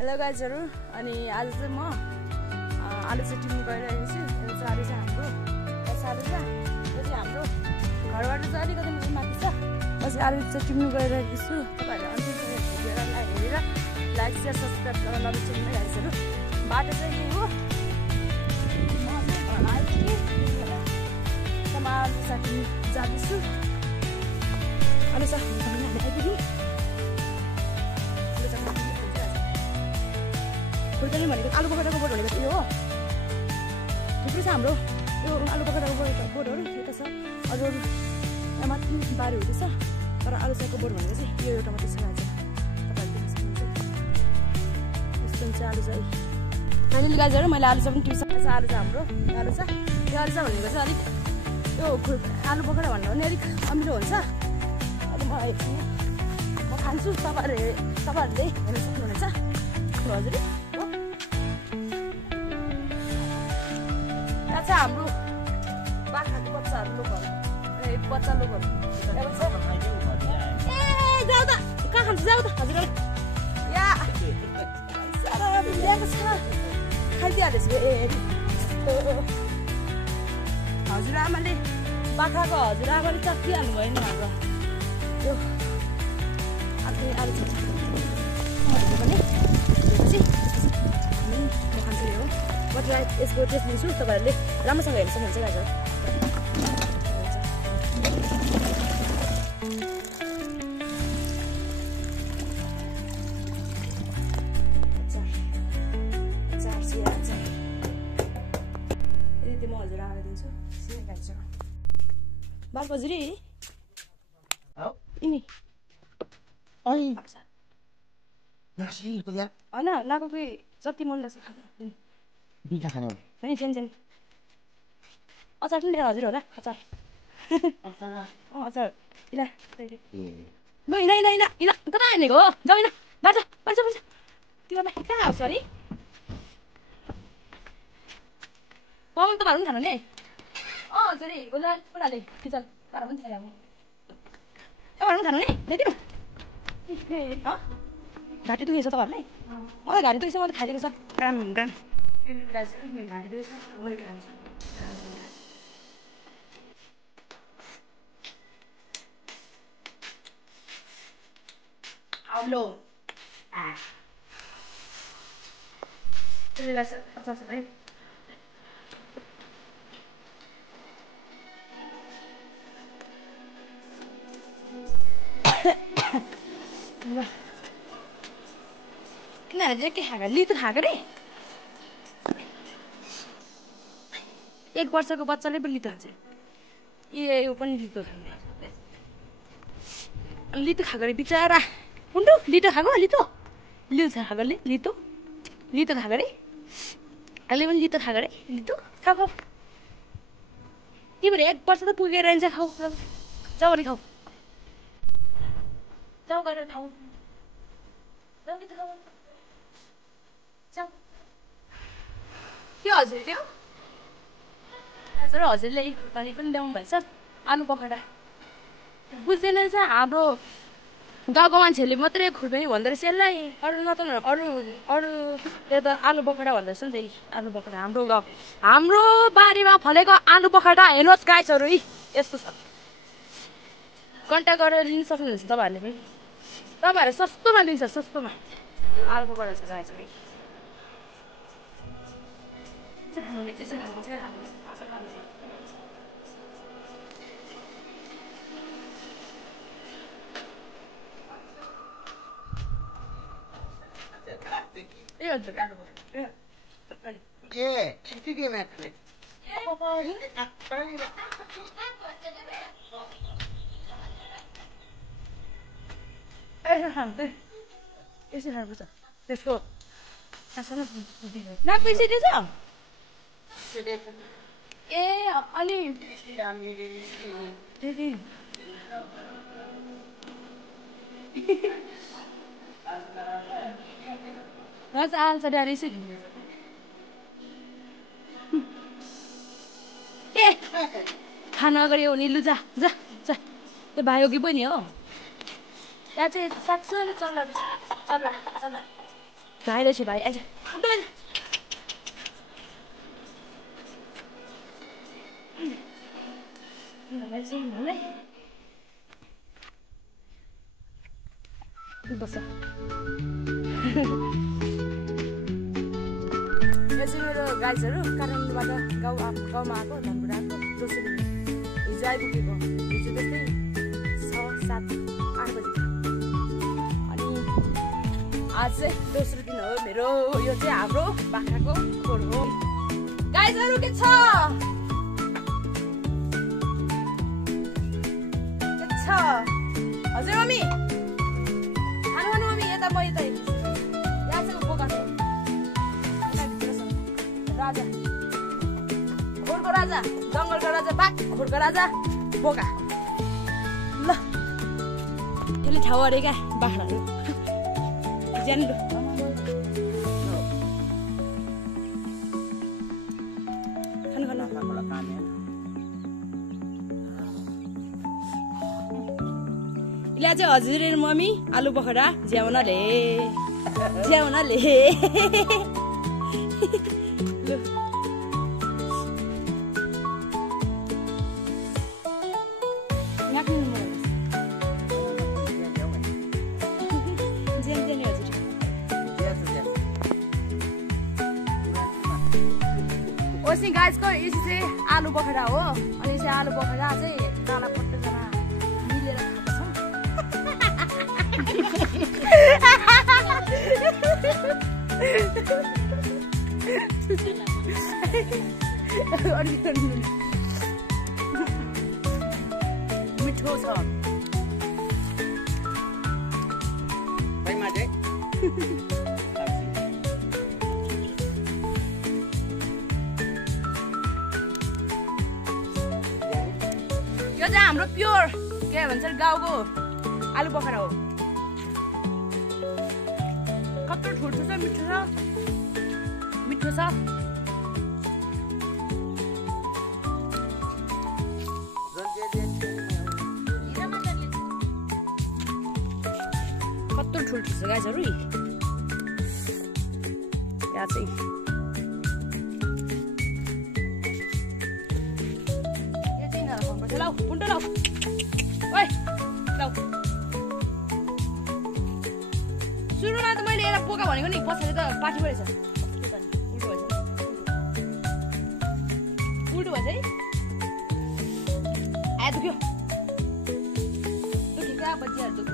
Hello गाइजहरु अनि आज चाहिँ म आलु चाहिँ टिप्नु गइरहेको छु। यो चाहिँ आलु चाहिँ हाम्रो सालु छ। यो चाहिँ हाम्रो घरबाट चाहिँ अलिकति माथि छ। म चाहिँ आलु चाहिँ टिप्नु गइरहेको छु। तपाईहरुले अन्तिमसम्म भिडियोलाई हेरेर लाइक शेयर सब्स्क्राइब गर्न नबिर्सनु है गाइजहरु। बाटो चाहिँ यही हो। म चाहिँ घर आइपुगे। म आलु साथी जाँदैछु। आलु साथी हामी आइपुग्यौँ। खुर्सानी भनेको आलु पकडाको बोट भनेको यो हो। थुप्रै छ हाम्रो यो आलु पकडाको बोटहरू यता छ। अझ माथि बारीहरू छ। तर आलु सागको बोट भनेको चाहिँ यो एउटा मात्रै छ आज। तपाईहरुले देख्न सक्नुहुन्छ। यस्तो हुन्छ आलु साग। फाइनली गाइजहरु मैले आलु साग पनि टिप्छ। आलु चाहिँ हाम्रो आलु छ। यो आलु साग भनेको चाहिँ अलिक यो आलु पकडा भन्दा पनि अलिक अमिलो हुन्छ। अनि म खान्छु। तपाईहरुले हेर्न सक्नुहुनेछ। हजुर हाम्रो बाख्राको बच्चाहरू लोकहरू बच्चा लोकहरू ए जाऊ त कहाँ खान्छ जाऊ त हजुर या सारा ल्याएको छ खाइदिइहालेछ हजुरआमाले बाख्राको हजुरआमाले चक्किहाल्नु भयो नि हाम्रो यो आलु छ भने म खान्छु यो म ट्राई यसको टेस्ट लिन्छु। तपाईहरुले राम्रोसँग हेर्न सक्नुहुन्छ गाइजहरु। यदि म हजुरआमालाई दिन्छु सिधै गाइजहरु। बाल बजुरी इनी ओइ नसी पुग्या हैन लाको के जति मन लाग्छ बिटा खानु हैन सेन अचार पनि लिएर हजुर होला अचार अचार इला ल इला कता हिँडेको हो जाऊ हैन बाजा तिमीलाई कहाँ आउँछ अरे पवन त भानु खानु नि हजुर गोला पुराले किचन तारा पनि छैन ए भानु खानु नि ल्याइदिनु घाँटी दुखेछ तपाईहरुलाई मलाई घाँटी दुखेछ मैले खाइदिएको छ ग्राम Aulo. Terima kasih. किन के खाएको लितो खाएको रे 1 वर्षको बच्चाले पनि लितो खान्छ ए यो पनि लितो खान्छ लितो खाएको रे बिचारा उन्डु लितो खाएको लितो खाएको लितो खाएको रे अहिले पनि लितो खाएको रे लितो खाऊ तिम्रो 1 वर्ष त पुगेर रहन्छ खाऊ जाऊ नि खाऊ जाऊ गरेर खाऊ जाऊ लितो खाऊ जाऊ के हजुर त्यो हजुरले पानी पनि ल्याउनु भएछ आलु पकडा बुझ्दैन रहेछ हाम्रो गाउँको मान्छेहरूले मात्रै खुर्पनी भन्दो रहेछ यसलाई अरू यता आलु पकडा भन्दो रहेछ नि त आलु पकडा हाम्रो बारीमा फलेको आलु पकडा हेर्नुहोस् गाइसहरू यस्तो छ कन्ट्याक्ट गरेर लिन सक्नुहुन्छ तपाईँहरूले पनि तपाईँहरू सस्तोमा लिन्छ सस्तोमा आलु पकडा छ गाइसहरू ए अनि That's answer that is it. खाना गरे हो नि लु जा त्यो भाइयोगी पनि हो यहाँ चाहिँ साक्छ चल्ला 来得起来，哎，对。来先来。बस यो चाहिँ मेरो गाइजहरू काठमाडौँबाट गाउँमा आएको धनबाट आएको दोस्रो दिन हिजो आइपुगेको हिजो त्यस्तै 6, 7, 8 बजी अनि आज चाहिँ दोस्रो दिन हो मेरो यो चाहिँ हाम्रो बाख्राको खोर हो गाइजहरू के छ हजुर मम्मी खानु मम्मी यता म यता यहाँ चाहिँ बोका छ राजा खोरको राजा जङ्गलको राजा बाघ खोरको राजा बोका ल त्यसले ठाउँ अरे क्या बाख्राहरू ज्यान इला चाहिँ हजुर मम्मी आलु बखरा ज्याउनले ओसी गाइसको यो चाहिँ आलु बखरा हो अनि यो आलु बखरा चाहिँ काला पट्टोजना मिलेर मिठो छ यो चाहिँ हाम्रो प्योर के भन्छ गाउँको आलु बखरा हो कत्रो ठुल्ठुलो छ मिठो छ कत्रो ठुल्ठुलो छ गाइजहरु यहाँ चाहिँ लाउ पुन्टो लाउ ओइ लाउ सुरुमा त मैले एउटा पोका भनेको नि पछाडि त पाठी भएछ उल्टो भएछ है दुख्यो क्या बच्चाहरू